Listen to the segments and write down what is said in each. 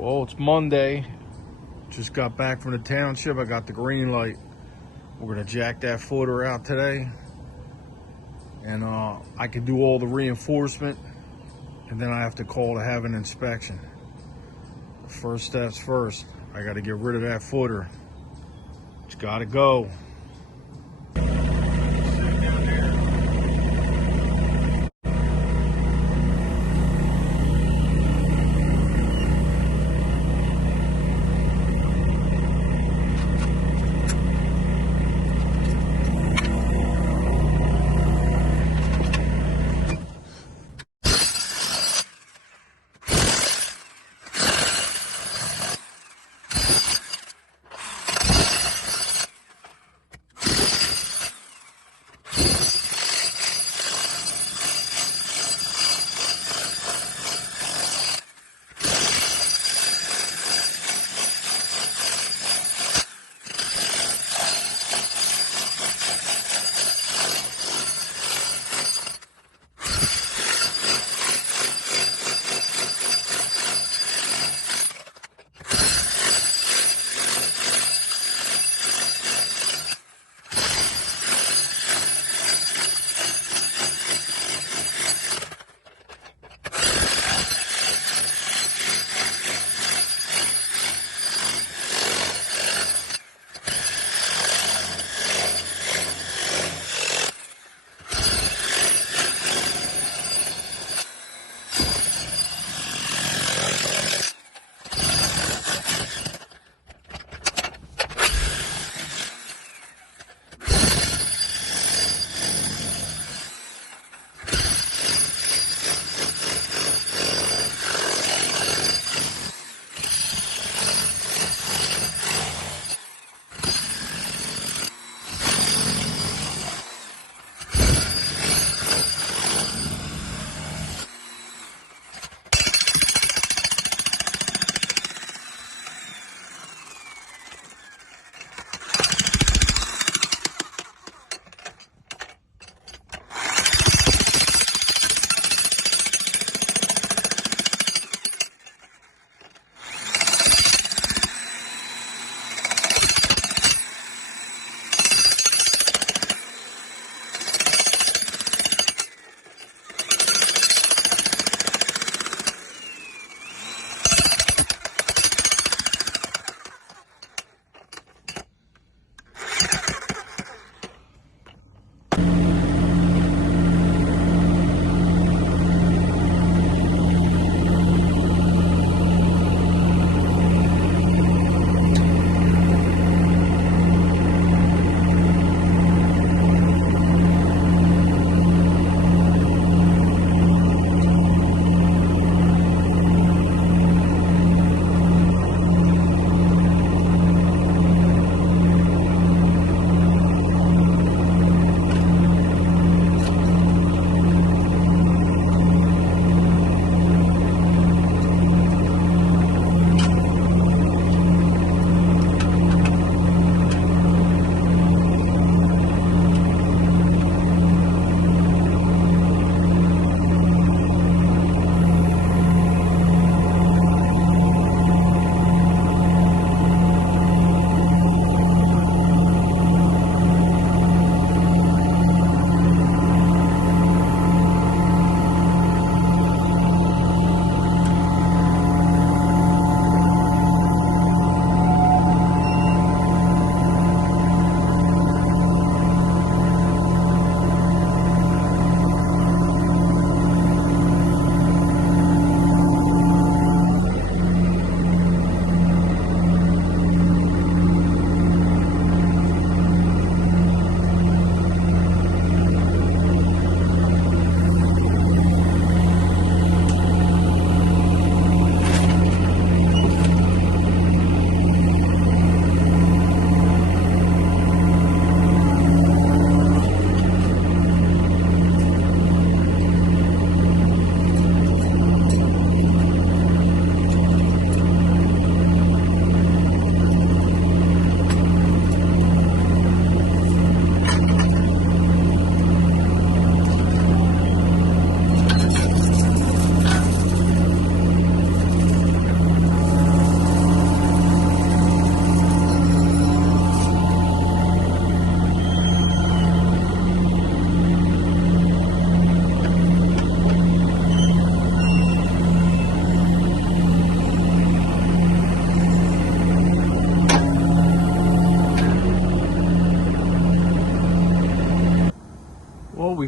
Well, it's Monday. Just got back from the township. I got the green light. We're gonna jack that footer out today. And I can do all the reinforcement. And then I have to call to have an inspection. First steps first. I gotta get rid of that footer. It's gotta go.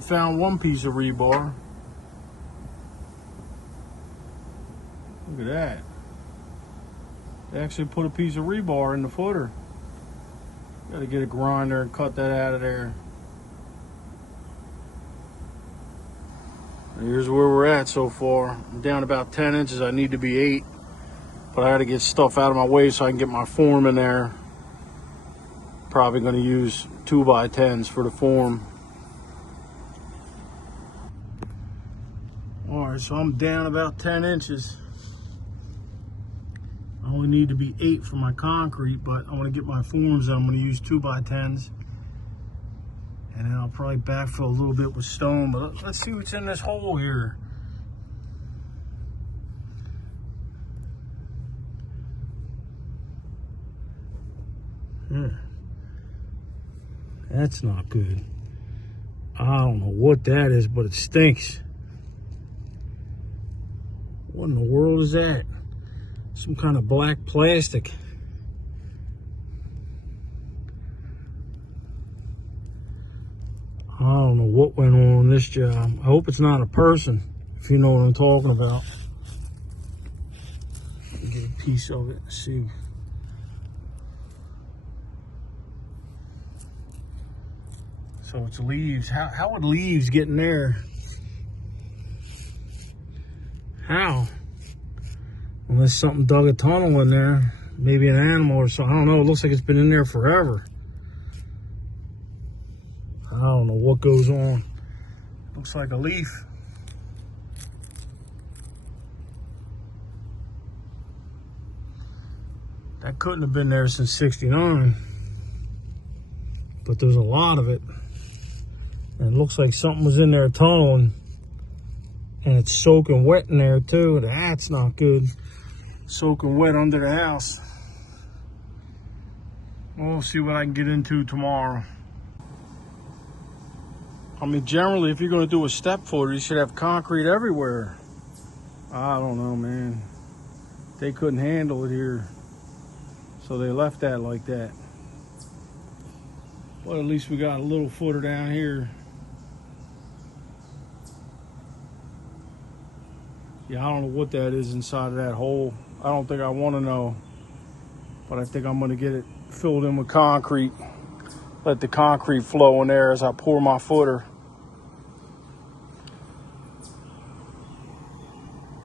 found one piece of rebar. Look at that. They actually put a piece of rebar in the footer. Got to get a grinder and cut that out of there. Here's where we're at so far. I'm down about 10 inches. I need to be 8. But I got to get stuff out of my way so I can get my form in there. Probably going to use 2x10s for the form. Alright, so I'm down about 10 inches. I only need to be 8 for my concrete, but I want to get my forms in. I'm going to use 2x10s. And then I'll probably backfill a little bit with stone, but let's see what's in this hole here. Yeah. That's not good. I don't know what that is, but it stinks. What in the world is that? Some kind of black plastic. I don't know what went on this job. I hope it's not a person, if you know what I'm talking about. Get a piece of it, see. So it's leaves. How would leaves get in there? How? Unless something dug a tunnel in there. Maybe an animal or something. I don't know. It looks like it's been in there forever. I don't know what goes on. Looks like a leaf. That couldn't have been there since '69. But there's a lot of it. And it looks like something was in there tunneling. And it's soaking wet in there too. That's not good. Soaking wet under the house. We'll see what I can get into tomorrow. I mean, generally, if you're going to do a step footer, you should have concrete everywhere. I don't know, man. They couldn't handle it here. So they left that like that. But at least we got a little footer down here. Yeah, I don't know what that is inside of that hole. I don't think I want to know. But I think I'm going to get it filled in with concrete. Let the concrete flow in there as I pour my footer.